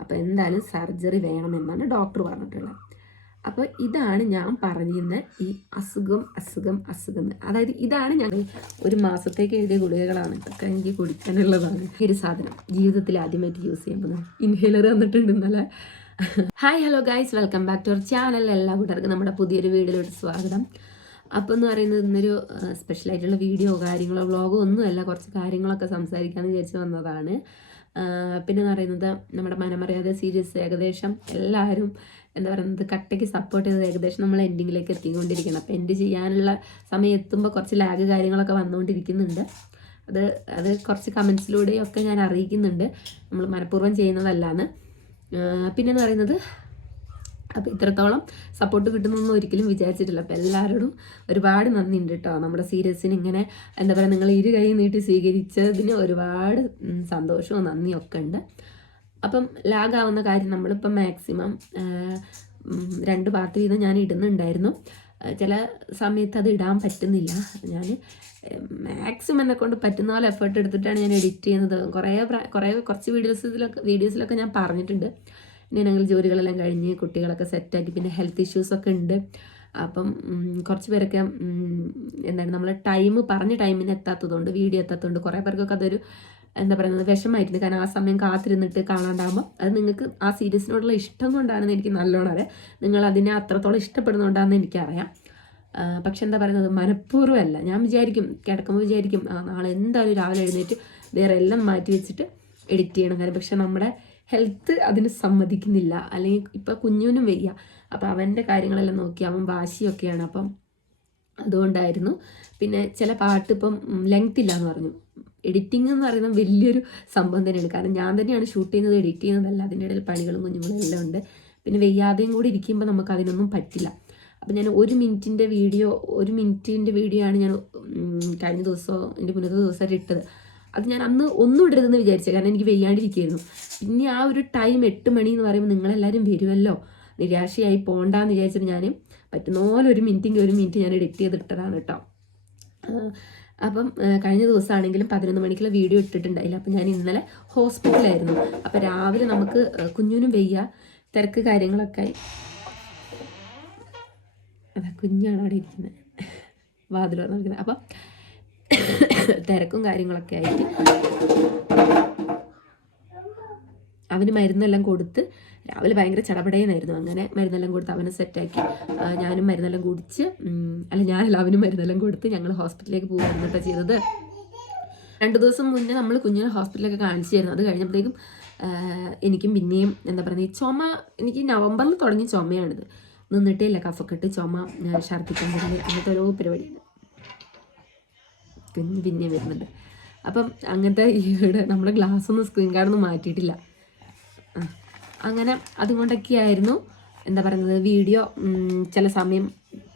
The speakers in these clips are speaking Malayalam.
അപ്പോൾ എന്തായാലും സർജറി വേണമെന്നാണ് ഡോക്ടർ പറഞ്ഞിട്ടുള്ളത്. അപ്പോൾ ഇതാണ് ഞാൻ പറഞ്ഞിരുന്ന ഈ അസുഖം അസുഖം അസുഖം അതായത് ഇതാണ് ഞങ്ങൾ ഒരു മാസത്തേക്ക് എഴുതിയ ഗുളികകളാണ്. ഇതൊക്കെ എനിക്ക് കുടിക്കാനുള്ളതാണ്. ഈ ഒരു സാധനം ജീവിതത്തിൽ ആദ്യമായിട്ട് യൂസ് ചെയ്യുമ്പോൾ ഇൻഹേലർ വന്നിട്ടുണ്ട് ഇന്നലെ. Hi hello guys welcome back to our channel എല്ലാ കൂട്ടർക്കും നമ്മുടെ പുതിയൊരു വീഡിയോയിലോട്ട് സ്വാഗതം. അപ്പോൾ എന്ന് പറയുന്നത് ഇന്നൊരു സ്പെഷ്യലായിട്ടുള്ള വീഡിയോ കാര്യങ്ങളോ വ്ളോഗോ ഒന്നുമല്ല. കുറച്ച് കാര്യങ്ങളൊക്കെ സംസാരിക്കാമെന്ന് വിചാരിച്ച് വന്നതാണ്. പിന്നെ എന്ന് പറയുന്നത് നമ്മുടെ മനമറിയാതെ സീരീസ് ഏകദേശം എല്ലാവരും എന്താ പറയുന്നത് കട്ടയ്ക്ക് സപ്പോർട്ട് ചെയ്തത് ഏകദേശം നമ്മൾ എൻഡിങ്ങിലേക്ക് എത്തിക്കൊണ്ടിരിക്കണം അപ്പോൾ എൻഡ് ചെയ്യാനുള്ള സമയം എത്തുമ്പോൾ കുറച്ച് ലാഗ് കാര്യങ്ങളൊക്കെ വന്നുകൊണ്ടിരിക്കുന്നുണ്ട്. അത് അത് കുറച്ച് കമൻസിലൂടെയൊക്കെ ഞാൻ അറിയിക്കുന്നുണ്ട്. നമ്മൾ മനഃപൂർവം ചെയ്യുന്നതല്ലാന്ന്. പിന്നെ എന്ന് പറയുന്നത് അപ്പോൾ ഇത്രത്തോളം സപ്പോർട്ട് കിട്ടുന്നൊന്നും ഒരിക്കലും വിചാരിച്ചിട്ടില്ല. അപ്പോൾ എല്ലാവരോടും ഒരുപാട് നന്ദിയുണ്ട് കേട്ടോ നമ്മുടെ സീരിയസിന് ഇങ്ങനെ എന്താ പറയുക നിങ്ങൾ ഇരു കൈ നീട്ടി സ്വീകരിച്ചതിന് ഒരുപാട് സന്തോഷവും നന്ദിയും ഒക്കെ ഉണ്ട്. അപ്പം ലാഗാവുന്ന കാര്യം നമ്മളിപ്പം മാക്സിമം രണ്ട് പാർട്ട് വീതം ഞാൻ ഇടുന്നുണ്ടായിരുന്നു. ചില സമയത്ത് അത് ഇടാൻ പറ്റുന്നില്ല. ഞാൻ മാക്സിമം എന്നെ കൊണ്ട് പറ്റുന്ന പോലെ എഫേർട്ട് എടുത്തിട്ടാണ് ഞാൻ എഡിറ്റ് ചെയ്യുന്നത്. കുറേ കുറേ കുറച്ച് വീഡിയോസിലൊക്കെ വീഡിയോസിലൊക്കെ ഞാൻ പറഞ്ഞിട്ടുണ്ട്. ഇങ്ങനെയാണെങ്കിൽ ജോലികളെല്ലാം കഴിഞ്ഞ് കുട്ടികളൊക്കെ സെറ്റാക്കി. പിന്നെ ഹെൽത്ത് ഇഷ്യൂസൊക്കെ ഉണ്ട്. അപ്പം കുറച്ച് പേരൊക്കെ എന്താണ് നമ്മൾ ടൈം പറഞ്ഞ ടൈമിന് എത്താത്തതുകൊണ്ട് വീഡിയോ എത്താത്തതുകൊണ്ട് കുറേ പേർക്കൊക്കെ അതൊരു എന്താ പറയുന്നത് വിഷമായിരുന്നു കാരണം ആ സമയം കാത്തിരുന്നിട്ട് കാണാണ്ടാകുമ്പോൾ അത് നിങ്ങൾക്ക് ആ സീരീസിനോടുള്ള ഇഷ്ടം കൊണ്ടാണെന്ന് എനിക്ക് നല്ലോണം അറിയാം. നിങ്ങൾ അതിനെ അത്രത്തോളം ഇഷ്ടപ്പെടുന്നുണ്ടാണെന്ന് എനിക്കറിയാം. പക്ഷെ എന്താ പറയുന്നത് മനഃപൂർവമല്ല. ഞാൻ വിചാരിക്കും കിടക്കുമ്പോൾ വിചാരിക്കും നാളെ എന്തായാലും രാവിലെ എഴുന്നേറ്റ് വേറെ എല്ലാം മാറ്റി വെച്ചിട്ട് എഡിറ്റ് ചെയ്യണം കാര്യം. പക്ഷെ നമ്മുടെ ഹെൽത്ത് അതിന് സമ്മതിക്കുന്നില്ല. അല്ലെങ്കിൽ ഇപ്പം കുഞ്ഞുവിനും വയ്യ. അപ്പം അവന്റെ കാര്യങ്ങളെല്ലാം നോക്കി അവൻ വാശിയൊക്കെയാണ്. അപ്പം അതുകൊണ്ടായിരുന്നു. പിന്നെ ചില പാട്ട് ഇപ്പം ലെങ്ത് ഇല്ല എന്ന് പറഞ്ഞു. എഡിറ്റിംഗ് എന്ന് പറയുന്നത് വലിയൊരു സംഭവം തന്നെയാണ്. കാരണം ഞാൻ തന്നെയാണ് ഷൂട്ട് ചെയ്യുന്നത് എഡിറ്റ് ചെയ്യുന്നതല്ല. അതിന്റെ ഇടയിൽ പണികളും കുഞ്ഞുങ്ങളും എല്ലാം ഉണ്ട്. പിന്നെ വെയ്യാതെയും കൂടി ഇരിക്കുമ്പോൾ നമുക്ക് അതിനൊന്നും പറ്റില്ല. അപ്പം ഞാൻ ഒരു മിനിറ്റിന്റെ വീഡിയോ ഒരു മിനിറ്റിന്റെ വീഡിയോ ആണ് ഞാൻ കഴിഞ്ഞ ദിവസം എന്റെ മുന്നത്തെ ദിവസമായിട്ട് ഇട്ടത്. അത് ഞാൻ അന്ന് ഒന്നും ഇടരുതെന്ന് വിചാരിച്ചത് കാരണം എനിക്ക് വെയ്യാണ്ടിരിക്കുകയായിരുന്നു പിന്നെ ആ ഒരു ടൈം എട്ട് മണി എന്ന് പറയുമ്പോൾ നിങ്ങളെല്ലാവരും വരുമല്ലോ നിരാശയായി പോകണ്ടെന്ന് വിചാരിച്ചിട്ട് ഞാൻ പറ്റുന്ന പോലെ ഒരു മിനിറ്റിന്റെ ഒരു മിനിറ്റ് ഞാൻ എഡിറ്റ് ചെയ്തിട്ടതാണ് കേട്ടോ അപ്പം കഴിഞ്ഞ ദിവസമാണെങ്കിലും പതിനൊന്ന് മണിക്കുള്ള വീഡിയോ ഇട്ടിട്ടുണ്ടായില്ല. അപ്പം ഞാൻ ഇന്നലെ ഹോസ്പിറ്റലായിരുന്നു അപ്പം രാവിലെ നമുക്ക് കുഞ്ഞുനും വയ്യ തിരക്ക് കാര്യങ്ങളൊക്കെ അതാ കുഞ്ഞാണ് അവിടെ ഇരിക്കുന്നത് വാതിൽ തുറന്നിരിക്കുന്നത് അപ്പം തിരക്കും കാര്യങ്ങളൊക്കെ ആയിട്ട്. അവന് മരുന്നെല്ലാം കൊടുത്ത് രാവിലെ ഭയങ്കര ചടപടയെന്നായിരുന്നു അങ്ങനെ മരുന്നെല്ലാം കൊടുത്ത് അവനെ സെറ്റാക്കി. ഞാനും മരുന്നെല്ലാം കുടിച്ച് അല്ല ഞാനല്ല അവനും മരുന്നെല്ലാം കൊടുത്ത് ഞങ്ങൾ ഹോസ്പിറ്റലിലേക്ക് പോകുമായിരുന്നു കേട്ടോ ചെയ്തത്. രണ്ട് ദിവസം മുന്നേ നമ്മൾ കുഞ്ഞിനെ ഹോസ്പിറ്റലിലൊക്കെ കാണിച്ചായിരുന്നു. അത് കഴിഞ്ഞപ്പോഴത്തേക്കും എനിക്കും പിന്നെയും എന്താ പറയുക ചുമ എനിക്ക് നവംബറിൽ തുടങ്ങിയ ചുമയാണിത്. നിന്നിട്ടേ ഇല്ല കഫക്കെട്ട് ചുമ ഛർദിക്കാൻ അങ്ങനത്തെ ഓരോ പരിപാടിയാണ്. കുഞ്ഞ് പിന്നെ വരുന്നുണ്ട്. അപ്പം അങ്ങനത്തെ ഇവിടെ നമ്മുടെ ഗ്ലാസ് ഒന്നും സ്ക്രീൻ കാർഡൊന്നും മാറ്റിയിട്ടില്ല. അങ്ങനെ അതുകൊണ്ടൊക്കെയായിരുന്നു എന്താ പറയുന്നത് വീഡിയോ ചില സമയം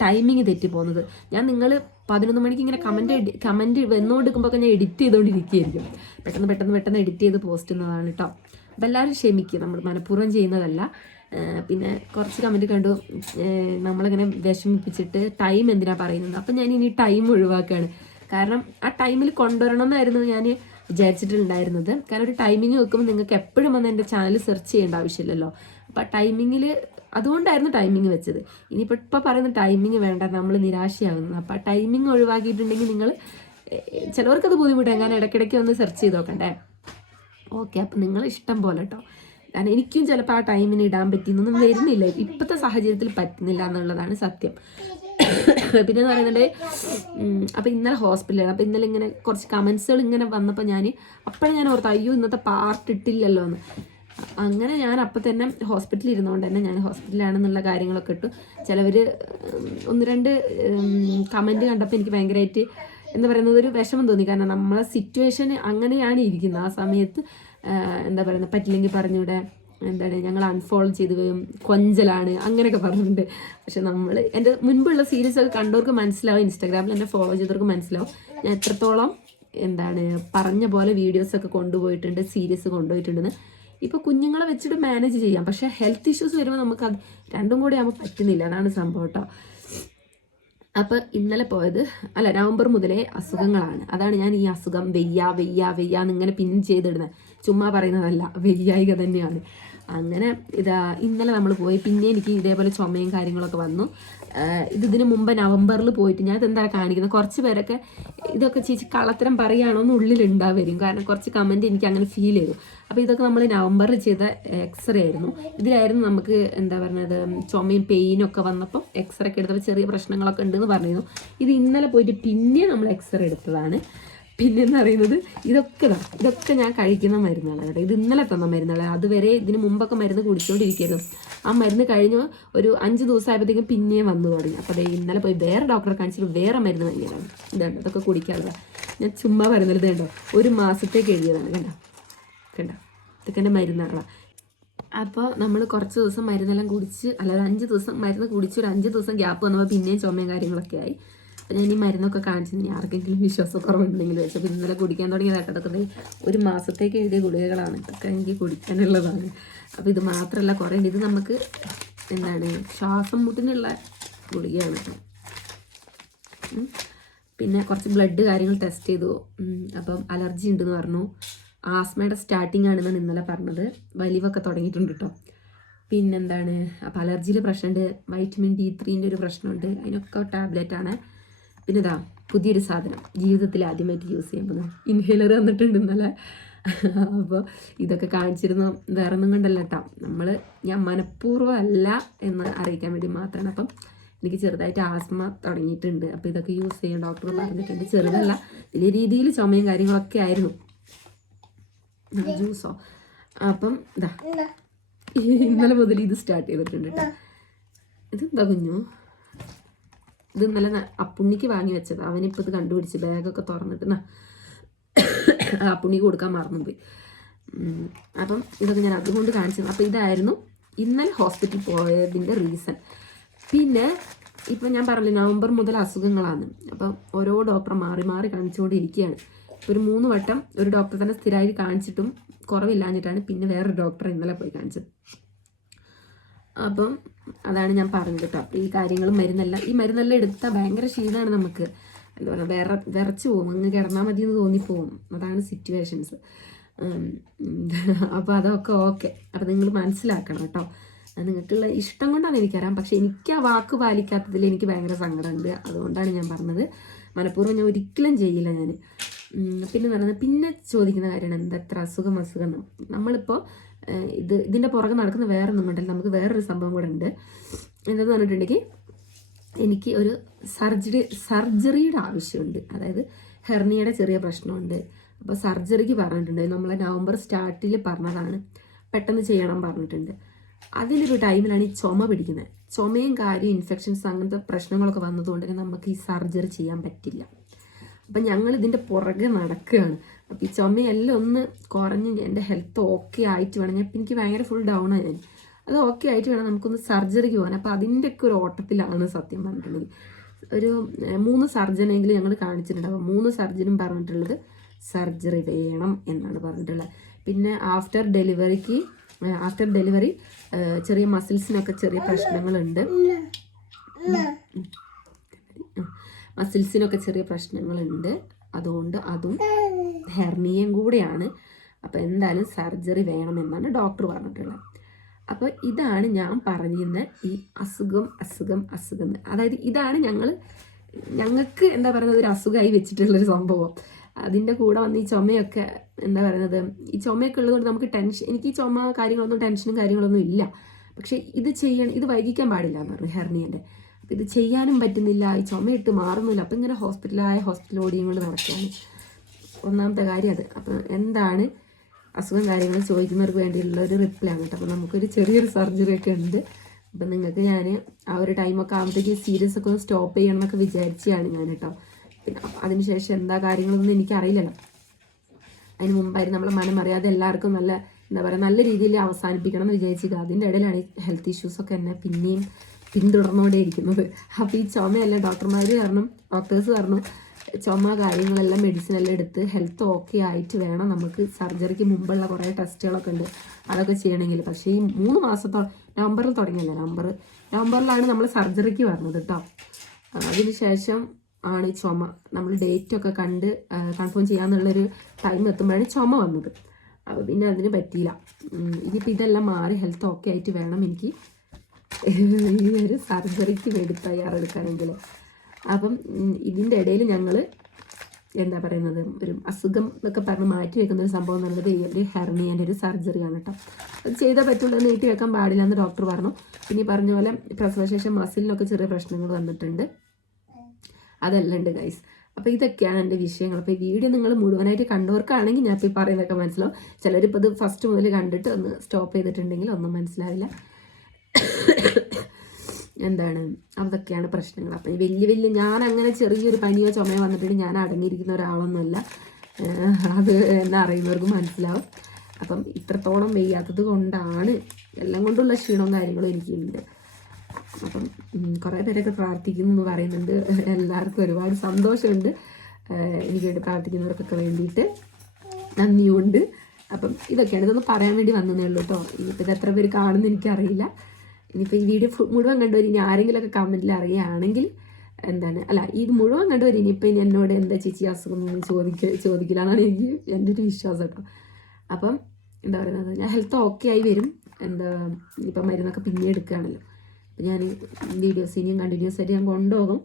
ടൈമിങ് തെറ്റി പോകുന്നത് ഞാൻ നിങ്ങൾ പതിനൊന്ന് മണിക്ക് ഇങ്ങനെ കമന്റ് കമന്റ് വന്നുകൊടുക്കുമ്പോൾ ഞാൻ എഡിറ്റ് ചെയ്തുകൊണ്ടിരിക്കുകയായിരിക്കും പെട്ടെന്ന് പെട്ടെന്ന് പെട്ടെന്ന് എഡിറ്റ് ചെയ്ത് പോസ്റ്റ് ചെയ്യുന്നതാണ് കേട്ടോ അപ്പോൾ എല്ലാവരും ക്ഷമിക്കുക നമ്മൾ മനഃപൂർവം ചെയ്യുന്നതല്ല. പിന്നെ കുറച്ച് കമന്റ് കണ്ടു. നമ്മളിങ്ങനെ വിഷമിപ്പിച്ചിട്ട് ടൈം എന്തിനാണ് പറയുന്നത്? അപ്പം ഞാൻ ഇനി ടൈം ഒഴിവാക്കുകയാണ് കാരണം ആ ടൈമിൽ കൊണ്ടുവരണം എന്നായിരുന്നു ഞാൻ വിചാരിച്ചിട്ടുണ്ടായിരുന്നത്. കാരണം ഒരു ടൈമിംഗ് വെക്കുമ്പോൾ നിങ്ങൾക്ക് എപ്പോഴും വന്ന് എന്റെ ചാനൽ സെർച്ച് ചെയ്യേണ്ട ആവശ്യമില്ലല്ലോ. അപ്പോൾ ആ ടൈമിങ്ങിൽ അതുകൊണ്ടായിരുന്നു ടൈമിങ് വെച്ചത്. ഇനിയിപ്പോൾ ഇപ്പോൾ പറയുന്ന ടൈമിങ് വേണ്ട നമ്മൾ നിരാശയാകുന്നത്. അപ്പോൾ ആ ടൈമിങ് ഒഴിവാക്കിയിട്ടുണ്ടെങ്കിൽ നിങ്ങൾ ചിലവർക്കത് ബുദ്ധിമുട്ടാണ്. കാരണം ഇടയ്ക്കിടയ്ക്ക് ഒന്ന് സെർച്ച് ചെയ്ത് നോക്കണ്ടേ. ഓക്കെ അപ്പം നിങ്ങൾ ഇഷ്ടം പോലെ കേട്ടോ കാരണം എനിക്കും ചിലപ്പോൾ ആ ടൈമിന് ഇടാൻ പറ്റിയെന്നൊന്നും വരുന്നില്ല. ഇപ്പോഴത്തെ സാഹചര്യത്തിൽ പറ്റുന്നില്ല എന്നുള്ളതാണ് സത്യം. പിന്നെ എന്ന് പറയുന്നുണ്ട് അപ്പം ഇന്നലെ ഹോസ്പിറ്റലാണ് അപ്പം ഇന്നലെ ഇങ്ങനെ കുറച്ച് കമൻസുകൾ ഇങ്ങനെ വന്നപ്പോൾ ഞാൻ അപ്പോഴേ ഞാൻ ഓർത്തു അയ്യോ ഇന്നത്തെ പാർട്ട് ഇട്ടില്ലല്ലോ എന്ന്. അങ്ങനെ ഞാൻ അപ്പം തന്നെ ഹോസ്പിറ്റലിൽ ഇരുന്നുകൊണ്ട് തന്നെ ഞാൻ ഹോസ്പിറ്റലിലാണെന്നുള്ള കാര്യങ്ങളൊക്കെ ഇട്ടു. ചിലവർ ഒന്ന് രണ്ട് കമന്റ് കണ്ടപ്പോൾ എനിക്ക് ഭയങ്കരമായിട്ട് എന്താ പറയുന്നത് ഒരു വിഷമം തോന്നി. കാരണം നമ്മളെ സിറ്റുവേഷൻ അങ്ങനെയാണ് ഇരിക്കുന്നത്. ആ സമയത്ത് എന്താ പറയുന്നത് പറ്റില്ലെങ്കിൽ പറഞ്ഞൂടെ. എന്താണ് ഞങ്ങൾ അൺഫോളോ ചെയ്ത് കൊഞ്ചലാണ് അങ്ങനെയൊക്കെ പറഞ്ഞിട്ടുണ്ട്. പക്ഷെ നമ്മൾ എന്റെ മുൻപുള്ള സീരീസ് ഒക്കെ കണ്ടവർക്ക് മനസ്സിലാവും ഇൻസ്റ്റാഗ്രാമിൽ എന്നെ ഫോളോ ചെയ്തവർക്ക് മനസ്സിലാവും. ഞാൻ എത്രത്തോളം എന്താണ് പറഞ്ഞ പോലെ വീഡിയോസൊക്കെ കൊണ്ടുപോയിട്ടുണ്ട് സീരീസ് കൊണ്ടുപോയിട്ടുണ്ടെന്ന്. ഇപ്പോൾ കുഞ്ഞുങ്ങളെ വെച്ചിട്ട് മാനേജ് ചെയ്യാം. പക്ഷേ ഹെൽത്ത് ഇഷ്യൂസ് വരുമ്പോൾ നമുക്ക് അത് രണ്ടും കൂടി ആകുമ്പോൾ പറ്റുന്നില്ല. അതാണ് സംഭവം കേട്ടോ അപ്പോൾ ഇന്നലെ പോയത് അല്ല നവംബർ മുതലേ അസുഖങ്ങളാണ്. അതാണ് ഞാൻ ഈ അസുഖം വെയ്യ വെയ്യ വെയ്യ എന്നിങ്ങനെ പിൻ ചെയ്തിടുന്നത് ചുമ്മാ പറയുന്നതല്ല വൈകായിക തന്നെയാണ്. അങ്ങനെ ഇതാ ഇന്നലെ നമ്മൾ പോയി പിന്നെ എനിക്ക് ഇതേപോലെ ചുമയും കാര്യങ്ങളൊക്കെ വന്നു. ഇതിന് മുമ്പ് നവംബറിൽ പോയിട്ട് ഞാൻ ഇതെന്താ കാണിക്കുന്നത്? കുറച്ച് പേരൊക്കെ ഇതൊക്കെ ചേച്ചി കള്ളത്തരം പറയുകയാണോ എന്ന് ഉള്ളിൽ ഉണ്ടാവരും കാരണം കുറച്ച് കമന്റ് എനിക്ക് അങ്ങനെ ഫീൽ ചെയ്തു. അപ്പോൾ ഇതൊക്കെ നമ്മൾ നവംബറിൽ ചെയ്ത എക്സ്റേ ആയിരുന്നു. ഇതിലായിരുന്നു നമുക്ക് എന്താ പറയുന്നത് ചുമയും പെയിനും ഒക്കെ വന്നപ്പോൾ എക്സ്റേ ഒക്കെ എടുത്തപ്പോൾ ചെറിയ പ്രശ്നങ്ങളൊക്കെ ഉണ്ടെന്ന് പറഞ്ഞിരുന്നു. ഇത് ഇന്നലെ പോയിട്ട് പിന്നെ നമ്മൾ എക്സ്റേ എടുത്തതാണ്. പിന്നെ എന്ന് പറയുന്നത് ഇതൊക്കെ ഇതൊക്കെ ഞാൻ കഴിക്കുന്ന മരുന്നുകളാണ് കേട്ടോ. ഇത് ഇന്നലെ തന്ന മരുന്നുകളാണ് അതുവരെ ഇതിന് മുമ്പൊക്കെ മരുന്ന് കുടിച്ചുകൊണ്ടിരിക്കുന്നു ആ മരുന്ന് കഴിഞ്ഞ് ഒരു അഞ്ച് ദിവസമായപ്പോഴത്തേക്കും പിന്നെയും വന്നു തുടങ്ങി. അപ്പോൾ അതേ ഇന്നലെ പോയി വേറെ ഡോക്ടറെ കാണിച്ചിട്ട് വേറെ മരുന്ന് വാങ്ങിയതാണ്. ഇതാണ് ഇതൊക്കെ കുടിക്കാനുള്ളത് ഞാൻ ചുമ്മാ പറയുന്നത് കണ്ടോ? ഒരു മാസത്തേക്ക് എഴുതിയതാണ് കണ്ടോ? കണ്ടോ? ഇതൊക്കെ എന്റെ മരുന്നുകളാണ് അപ്പോൾ നമ്മൾ കുറച്ച് ദിവസം മരുന്നെല്ലാം കുടിച്ച് അല്ലാതെ അഞ്ച് ദിവസം മരുന്ന് കുടിച്ച് ഒരു അഞ്ച് ദിവസം ഗ്യാപ്പ് വന്നപ്പോൾ പിന്നെയും ചുമയും കാര്യങ്ങളൊക്കെ ആയി. അപ്പോൾ ഞാൻ ഈ മരുന്നൊക്കെ കാണിച്ചു ഇനി ആർക്കെങ്കിലും വിശ്വാസക്കുറവുണ്ടെങ്കിൽ വെച്ചു അപ്പോൾ ഇന്നലെ കുടിക്കാൻ തുടങ്ങിയതായിട്ട് അതൊക്കെ ഒരു മാസത്തേക്ക് എഴുതിയ ഗുളികകളാണ്. ഇതൊക്കെ എനിക്ക് കുടിക്കാനുള്ളതാണ്. അപ്പോൾ ഇത് മാത്രമല്ല കുറേ ഇത് നമുക്ക് എന്താണ് ശ്വാസം മുട്ടിനുള്ള ഗുളികയാണ് പിന്നെ കുറച്ച് ബ്ലഡ് കാര്യങ്ങൾ ടെസ്റ്റ് ചെയ്തു. അപ്പം അലർജി ഉണ്ടെന്ന് പറഞ്ഞു. ആസ്മയുടെ സ്റ്റാർട്ടിംഗ് ആണെന്നാണ് ഇന്നലെ പറഞ്ഞത്. വലിവൊക്കെ തുടങ്ങിയിട്ടുണ്ട് കേട്ടോ. പിന്നെന്താണ് അപ്പം അലർജിയിൽ പ്രശ്നമുണ്ട്. വൈറ്റമിൻ ഡി ത്രീന്റെ ഒരു പ്രശ്നമുണ്ട്. അതിനൊക്കെ ടാബ്ലറ്റാണ്. പിന്നെ ഇതാ പുതിയൊരു സാധനം ജീവിതത്തിൽ ആദ്യമായിട്ട് യൂസ് ചെയ്യുമ്പോൾ. ഇൻഹേലർ വന്നിട്ടുണ്ട് ഇന്നലെ. അപ്പോൾ ഇതൊക്കെ കാണിച്ചിരുന്നു. വേറെ ഒന്നും കണ്ടല്ല കേട്ടോ നമ്മൾ ഞാൻ മനഃപൂർവം അല്ല എന്ന് അറിയിക്കാൻ വേണ്ടി മാത്രമാണ്. അപ്പം എനിക്ക് ചെറുതായിട്ട് ആസ്മ തുടങ്ങിയിട്ടുണ്ട്. അപ്പോൾ ഇതൊക്കെ യൂസ് ചെയ്യാൻ ഡോക്ടർ പറഞ്ഞിട്ടുണ്ട്. ചെറുതല്ല വലിയ രീതിയിൽ ചുമയും കാര്യങ്ങളൊക്കെ ആയിരുന്നു. ജ്യൂസോ? അപ്പം ഇതാ ഇന്നലെ മുതൽ ഇത് സ്റ്റാർട്ട് ചെയ്തിട്ടുണ്ട് കേട്ടോ. ഇതെന്താ കുഞ്ഞു? ഇത് ഇന്നലെ അപ്പുണ്ണിക്ക് വാങ്ങി വെച്ചത്. അവനിപ്പോൾ ഇത് കണ്ടുപിടിച്ച് ബാഗൊക്കെ തുറന്നിട്ട് അപ്പുണ്ണിക്ക് കൊടുക്കാൻ മറന്നുപോയി. പോയി അപ്പം ഇതൊക്കെ ഞാൻ അതുകൊണ്ട് കാണിച്ചത്. അപ്പോൾ ഇതായിരുന്നു ഇന്നലെ ഹോസ്പിറ്റലിൽ പോയതിന്റെ റീസൺ. പിന്നെ ഇപ്പം ഞാൻ പറഞ്ഞില്ല നവംബർ മുതൽ അസുഖങ്ങളാണ്. അപ്പം ഓരോ ഡോക്ടറെ മാറി മാറി കാണിച്ചുകൊണ്ടിരിക്കുകയാണ്. ഒരു മൂന്ന് വട്ടം ഒരു ഡോക്ടറെ തന്നെ സ്ഥിരമായിട്ട് കാണിച്ചിട്ടും കുറവില്ലാഞ്ഞിട്ടാണ് പിന്നെ വേറൊരു ഡോക്ടറെ ഇന്നലെ പോയി കാണിച്ചത്. അപ്പം അതാണ് ഞാൻ പറഞ്ഞത് കേട്ടോ. ഈ കാര്യങ്ങളും മരുന്നെല്ലാം ഈ മരുന്നെല്ലാം എടുത്താൽ ഭയങ്കര ക്ഷീണമാണ് നമുക്ക്. എന്താ പറയുക വിറ വിറച്ച് പോകും അങ്ങ് കിടന്നാൽ മതി എന്ന് തോന്നിപ്പോവും. അതാണ് സിറ്റുവേഷൻസ് അപ്പോൾ അതൊക്കെ ഓക്കെ അപ്പം നിങ്ങൾ മനസ്സിലാക്കണം കേട്ടോ. നിങ്ങൾക്കുള്ള ഇഷ്ടം കൊണ്ടാണ് എനിക്കറിയാം പക്ഷെ എനിക്ക് ആ വാക്ക് പാലിക്കാത്തതിൽ എനിക്ക് ഭയങ്കര സങ്കടമുണ്ട്. അതുകൊണ്ടാണ് ഞാൻ പറഞ്ഞത്. മനഃപൂർവം ഞാൻ ഒരിക്കലും ചെയ്യില്ല ഞാൻ പിന്നെ പറയുന്നത് പിന്നെ ചോദിക്കുന്ന കാര്യമാണ് എന്താ എത്ര അസുഖം അസുഖം നമ്മളിപ്പോൾ ഇത് ഇതിന്റെ പുറകെ നടക്കുന്ന വേറൊന്നും കൊണ്ടല്ല നമുക്ക് വേറൊരു സംഭവം കൂടെ ഉണ്ട്. എന്താന്ന് പറഞ്ഞിട്ടുണ്ടെങ്കിൽ എനിക്ക് ഒരു സർജറി സർജറിയുടെ ആവശ്യമുണ്ട്. അതായത് ഹെർണിയുടെ ചെറിയ പ്രശ്നമുണ്ട്. അപ്പോൾ സർജറിക്ക് പറഞ്ഞിട്ടുണ്ട്. നമ്മളെ നവംബർ സ്റ്റാർട്ടിൽ പറഞ്ഞതാണ്. പെട്ടെന്ന് ചെയ്യണം പറഞ്ഞിട്ടുണ്ട്. അതിന്റെ ഒരു ടൈമിലാണ് ഈ ചുമ പിടിക്കുന്നത്. ചുമയും കാര്യം ഇൻഫെക്ഷൻസ് അങ്ങനത്തെ പ്രശ്നങ്ങളൊക്കെ വന്നതുകൊണ്ട് തന്നെ നമുക്ക് ഈ സർജറി ചെയ്യാൻ പറ്റില്ല. അപ്പം ഞങ്ങൾ ഇതിന്റെ പുറകെ നടക്കുകയാണ്. അപ്പം ഈ ചുമയെല്ലാം ഒന്ന് കുറഞ്ഞ് എന്റെ ഹെൽത്ത് ഓക്കെ ആയിട്ട് വേണം ഞാൻ എനിക്ക് ഭയങ്കര ഫുൾ ഡൗൺ ആയി ഞാൻ അത് ഓക്കെ ആയിട്ട് വേണം നമുക്കൊന്ന് സർജറിക്ക് പോകാൻ അപ്പോൾ അതിന്റെയൊക്കെ ഒരു ഓട്ടത്തിലാണ് സത്യം പറഞ്ഞിട്ടുള്ളത് ഒരു മൂന്ന് സർജനെങ്കിലും ഞങ്ങൾ കാണിച്ചിട്ടുണ്ട് അപ്പോൾ മൂന്ന് സർജനും പറഞ്ഞിട്ടുള്ളത് സർജറി വേണം എന്നാണ് പറഞ്ഞിട്ടുള്ളത് പിന്നെ ആഫ്റ്റർ ഡെലിവറിക്ക് ആഫ്റ്റർ ഡെലിവറി ചെറിയ മസിൽസിനൊക്കെ ചെറിയ പ്രശ്നങ്ങളുണ്ട് മസിൽസിനൊക്കെ ചെറിയ പ്രശ്നങ്ങളുണ്ട് അതുകൊണ്ട് അതും ഹെർണിയയും കൂടെയാണ്. അപ്പോൾ എന്തായാലും സർജറി വേണമെന്നാണ് ഡോക്ടർ പറഞ്ഞിട്ടുള്ളത്. അപ്പോൾ ഇതാണ് ഞാൻ പറഞ്ഞിരുന്ന ഈ അസുഖം അസുഖം അസുഖം അതായത് ഇതാണ് ഞങ്ങൾ ഞങ്ങൾക്ക് എന്താ പറയുന്നത് ഒരു അസുഖമായി വെച്ചിട്ടുള്ളൊരു സംഭവം. അതിന്റെ കൂടെ വന്ന് ഈ ചുമയൊക്കെ എന്താ പറയുന്നത് ഈ ചുമയൊക്കെ ഉള്ളതുകൊണ്ട് നമുക്ക് ടെൻഷൻ എനിക്ക് ഈ ചുമ കാര്യങ്ങളൊന്നും ടെൻഷനും കാര്യങ്ങളൊന്നും ഇല്ല. പക്ഷേ ഇത് ചെയ്യണം ഇത് വൈകിക്കാൻ പാടില്ല എന്ന് പറഞ്ഞു ഹെർണിയന്റെ ഇത് ചെയ്യാനും പറ്റുന്നില്ല. ഈ ചുമയിട്ട് മാറുന്നില്ല. അപ്പം ഇങ്ങനെ ഹോസ്പിറ്റലായ ഹോസ്പിറ്റൽ ഓടിയും കൊണ്ട് നടക്കുകയാണ് ഒന്നാമത്തെ കാര്യം അത്. അപ്പം എന്താണ് അസുഖം കാര്യങ്ങൾ ചോദിക്കുന്നവർക്ക് വേണ്ടിയുള്ള ഒരു റിപ്ലൈ ആണ് കേട്ടോ. അപ്പം നമുക്കൊരു ചെറിയൊരു സർജറി ഒക്കെ ഉണ്ട്. അപ്പം നിങ്ങൾക്ക് ഞാൻ ആ ഒരു ടൈമൊക്കെ ആകുമ്പോഴത്തേക്ക് സീരിയസ് ഒക്കെ സ്റ്റോപ്പ് ചെയ്യണം എന്നൊക്കെ വിചാരിച്ചാണ് ഞാൻ കേട്ടോ. പിന്നെ അതിനുശേഷം എന്താ കാര്യങ്ങളൊന്നും എനിക്കറിയില്ലല്ലോ. അതിന് മുമ്പായിരുന്നു നമ്മളെ മനം അറിയാതെ എല്ലാവർക്കും നല്ല എന്താ പറയുക നല്ല രീതിയിൽ അവസാനിപ്പിക്കണം എന്ന് വിചാരിച്ചിട്ട് അതിന്റെ ഇടയിലാണ് ഹെൽത്ത് ഇഷ്യൂസൊക്കെ എന്നെ പിന്നെയും പിന്തുടർന്നുകൊണ്ടേ ഇരിക്കുന്നത് അപ്പോൾ ഈ ചുമയല്ല ഡോക്ടർമാർ കാരണം ഡോക്ടേഴ്സ് പറഞ്ഞു ചുമ കാര്യങ്ങളെല്ലാം മെഡിസിൻ എല്ലാം എടുത്ത് ഹെൽത്ത് ഓക്കെ ആയിട്ട് വേണം നമുക്ക് സർജറിക്ക് മുമ്പുള്ള കുറേ ടെസ്റ്റുകളൊക്കെ ഉണ്ട്. അതൊക്കെ ചെയ്യണമെങ്കിൽ. പക്ഷേ ഈ മൂന്ന് മാസത്തോളം നവംബറിൽ തുടങ്ങിയല്ലേ നവംബർ? നവംബറിലാണ് നമ്മൾ സർജറിക്ക് വരുന്നത് കേട്ടോ അതിനുശേഷം ആണ് ഈ ചുമ. നമ്മൾ ഡേറ്റൊക്കെ കണ്ട് കൺഫേം ചെയ്യാമെന്നുള്ളൊരു ടൈം എത്തുമ്പോഴാണ് ചുമ വന്നത്. പിന്നെ അതിന് പറ്റിയില്ല. ഇനിയിപ്പോൾ ഇതെല്ലാം മാറി ഹെൽത്ത് ഓക്കെ ആയിട്ട് വേണം എനിക്ക് ഈ ഒരു സർജറിക്ക് വേണ്ടി തയ്യാറെടുക്കാനെങ്കിൽ അപ്പം ഇതിന്റെ ഇടയിൽ ഞങ്ങൾ എന്താ പറയുന്നത് ഒരു അസുഖം എന്നൊക്കെ പറഞ്ഞ് മാറ്റി വെക്കുന്ന ഒരു സംഭവം എന്നുള്ളത് ഈ ഒരു ഹെർണിയന്റെ ഒരു സർജറിയാണ് കേട്ടോ. അത് ചെയ്താൽ പറ്റുള്ളൂ നീട്ടി വെക്കാൻ പാടില്ല എന്ന് ഡോക്ടർ പറഞ്ഞു. പിന്നെ പറഞ്ഞ പോലെ പ്രസവശേഷം മസിലിനൊക്കെ ചെറിയ പ്രശ്നങ്ങൾ വന്നിട്ടുണ്ട്. അതെല്ലാം ഉണ്ട് ഗൈസ് അപ്പോൾ ഇതൊക്കെയാണ് എന്റെ വിഷയങ്ങൾ. അപ്പോൾ ഈ വീഡിയോ നിങ്ങൾ മുഴുവനായിട്ട് കണ്ടവർക്കാണെങ്കിൽ ഞാൻ ഇപ്പോൾ പറയുന്നതൊക്കെ മനസ്സിലാവും. ചിലരിപ്പോൾ ഇത് ഫസ്റ്റ് മുതൽ കണ്ടിട്ട് ഒന്ന് സ്റ്റോപ്പ് ചെയ്തിട്ടുണ്ടെങ്കിൽ ഒന്നും മനസ്സിലാവില്ല. എന്താണ് അതൊക്കെയാണ് പ്രശ്നങ്ങൾ. അപ്പം വലിയ വലിയ ഞാൻ അങ്ങനെ ചെറിയൊരു പനിയോ ചുമയോ വന്നിട്ട് ഞാൻ അടങ്ങിയിരിക്കുന്ന ഒരാളൊന്നുമല്ല. അത് എന്നെ അറിയുന്നവർക്ക് മനസ്സിലാവും. അപ്പം ഇത്രത്തോളം വെയ്യാത്തത് കൊണ്ടാണ് എല്ലാം കൊണ്ടുള്ള ക്ഷീണവും കാര്യങ്ങളും എനിക്കുണ്ട്. അപ്പം കുറേ പേരൊക്കെ പ്രാർത്ഥിക്കുന്നു എന്ന് പറയുന്നുണ്ട്. എല്ലാവർക്കും ഒരുപാട് സന്തോഷമുണ്ട്. എനിക്ക് വേണ്ടി പ്രാർത്ഥിക്കുന്നവർക്കൊക്കെ വേണ്ടിയിട്ട് നന്ദിയുണ്ട് അപ്പം ഇതൊക്കെയാണ്. ഇതൊന്ന് പറയാൻ വേണ്ടി വന്നതേ ഉള്ളൂ കേട്ടോ. ഇനിയിപ്പോൾ ഇത് എത്ര പേര് കാണുമെന്ന് എനിക്കറിയില്ല. ഇനിയിപ്പോൾ ഈ വീഡിയോ മുഴുവൻ കണ്ടുവരും ഇനി ആരെങ്കിലുമൊക്കെ കമന്റിൽ അറിയുകയാണെങ്കിൽ എന്താണ്? അല്ല ഇത് മുഴുവൻ കണ്ടുവരും ഇനിയിപ്പോൾ ഇനി എന്നോട് എന്താ ചേച്ചി അസുഖം ഒന്നും ചോദിക്ക ചോദിക്കില്ല എന്നാണ് എനിക്ക് എന്റെ ഒരു വിശ്വാസം കേട്ടോ അപ്പം എന്താ പറയുന്നത്? ഞാൻ ഹെൽത്ത് ഓക്കെ ആയി വരും. എന്താ ഇപ്പം മരുന്നൊക്കെ പിന്നെ എടുക്കുകയാണല്ലോ അപ്പം ഞാൻ വീഡിയോസ് ഇനിയും കണ്ടിന്യൂസ് ആയിട്ട് ഞാൻ കൊണ്ടുപോകും.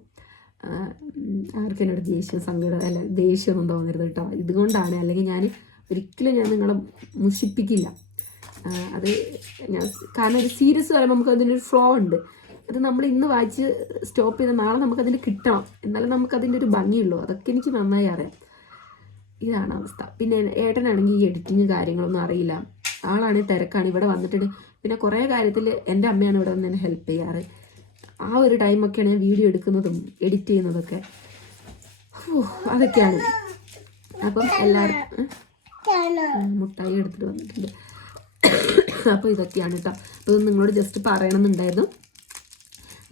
ആർക്കും എന്നോട് ദേഷ്യം സങ്കടം അല്ല ദേഷ്യമൊന്നും തോന്നരുത് കേട്ടോ ഇതുകൊണ്ടാണ് അല്ലെങ്കിൽ ഞാൻ ഒരിക്കലും ഞാൻ നിങ്ങളെ മുഷിപ്പിക്കില്ല. അത് ഞാൻ കാരണം ഒരു സീരിയസ് പറയുമ്പോൾ നമുക്ക് അതിനൊരു ഫ്ലോ ഉണ്ട്. അത് നമ്മൾ ഇന്ന് വായിച്ച് സ്റ്റോപ്പ് ചെയ്ത നാളെ നമുക്കതിന് കിട്ടണം. എന്നാലും നമുക്കതിന്റെ ഒരു ഭംഗിയുള്ളൂ. അതൊക്കെ എനിക്ക് നന്നായി അറിയാം. ഇതാണ് അവസ്ഥ. പിന്നെ ഏട്ടനാണെങ്കിൽ ഈ എഡിറ്റിങ് കാര്യങ്ങളൊന്നും അറിയില്ല. ആളാണെങ്കിൽ തിരക്കാണ്. ഇവിടെ വന്നിട്ടുണ്ട്. പിന്നെ കുറേ കാര്യത്തിൽ എന്റെ അമ്മയാണ് ഇവിടെ വന്ന് എന്നെ ഹെൽപ്പ് ചെയ്യാറ്. ആ ഒരു ടൈമൊക്കെയാണ് ഞാൻ വീഡിയോ എടുക്കുന്നതും എഡിറ്റ് ചെയ്യുന്നതൊക്കെ. അതൊക്കെയാണ്. അപ്പം എല്ലാവർക്കും മുട്ടായി എടുത്തിട്ട് വന്നിട്ടുണ്ട്. അപ്പോൾ ഇതൊക്കെയാണ് കേട്ടോ അപ്പോൾ ഇത് നിങ്ങളോട് ജസ്റ്റ് പറയണമെന്നുണ്ടായിരുന്നു.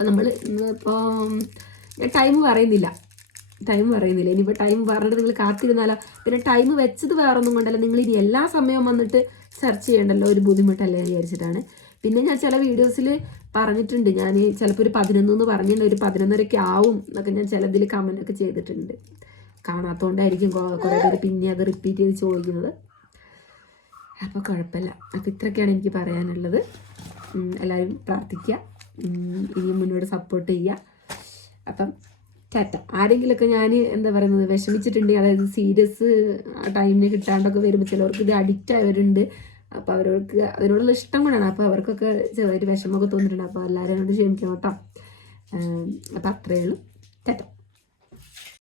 നമ്മൾ ഇപ്പോൾ ഞാൻ ടൈം പറയുന്നില്ല. ടൈം പറയുന്നില്ല. ഇനിയിപ്പോൾ ടൈം പറഞ്ഞിട്ട് നിങ്ങൾ കാത്തിരുന്നാലോ? പിന്നെ ടൈം വെച്ചത് വേറെ ഒന്നും കൊണ്ടല്ല. നിങ്ങൾ ഇനി എല്ലാ സമയവും വന്നിട്ട് സെർച്ച് ചെയ്യണ്ടല്ലോ. ഒരു ബുദ്ധിമുട്ടല്ലേ വിചാരിച്ചിട്ടാണ്. പിന്നെ ഞാൻ ചില വീഡിയോസിൽ പറഞ്ഞിട്ടുണ്ട്. ഞാൻ ചിലപ്പോൾ ഒരു പതിനൊന്ന് എന്ന് പറഞ്ഞിട്ടുണ്ട്. ഒരു പതിനൊന്നരയ്ക്ക് ആവും എന്നൊക്കെ ഞാൻ ചിലതിൽ കമന്റ് ഒക്കെ ചെയ്തിട്ടുണ്ട്. കാണാത്തതുകൊണ്ടായിരിക്കും കുറേ പേര് പിന്നെ അത് റിപ്പീറ്റ് ചെയ്ത് ചോദിക്കുന്നത്. അപ്പോൾ കുഴപ്പമില്ല. അപ്പോൾ ഇത്രയൊക്കെയാണ് എനിക്ക് പറയാനുള്ളത്. എല്ലാവരും പ്രാർത്ഥിക്കുക. ഇനി മുന്നോട്ട് സപ്പോർട്ട് ചെയ്യുക. അപ്പം ടാറ്റ. ആരെങ്കിലുമൊക്കെ ഞാൻ എന്താ പറയുന്നത് വിഷമിച്ചിട്ടുണ്ടെങ്കിൽ അതായത് സീരിയസ് ടൈമിന് കിട്ടാണ്ടൊക്കെ വരുമ്പോൾ ചിലവർക്ക് ഇത് അഡിക്റ്റ് ആയവരുണ്ട്. അപ്പോൾ അവരവർക്ക് അതിനോടുള്ള ഇഷ്ടം കൊണ്ടാണ്. അപ്പോൾ അവർക്കൊക്കെ ചെറിയൊരു വിഷമമൊക്കെ തോന്നിയിട്ടുണ്ട്. അപ്പോൾ എല്ലാവരും കൊണ്ട് ക്ഷമിക്കണം കേട്ടോ. അപ്പം അത്രയേ ഉള്ളൂ. ടാറ്റ.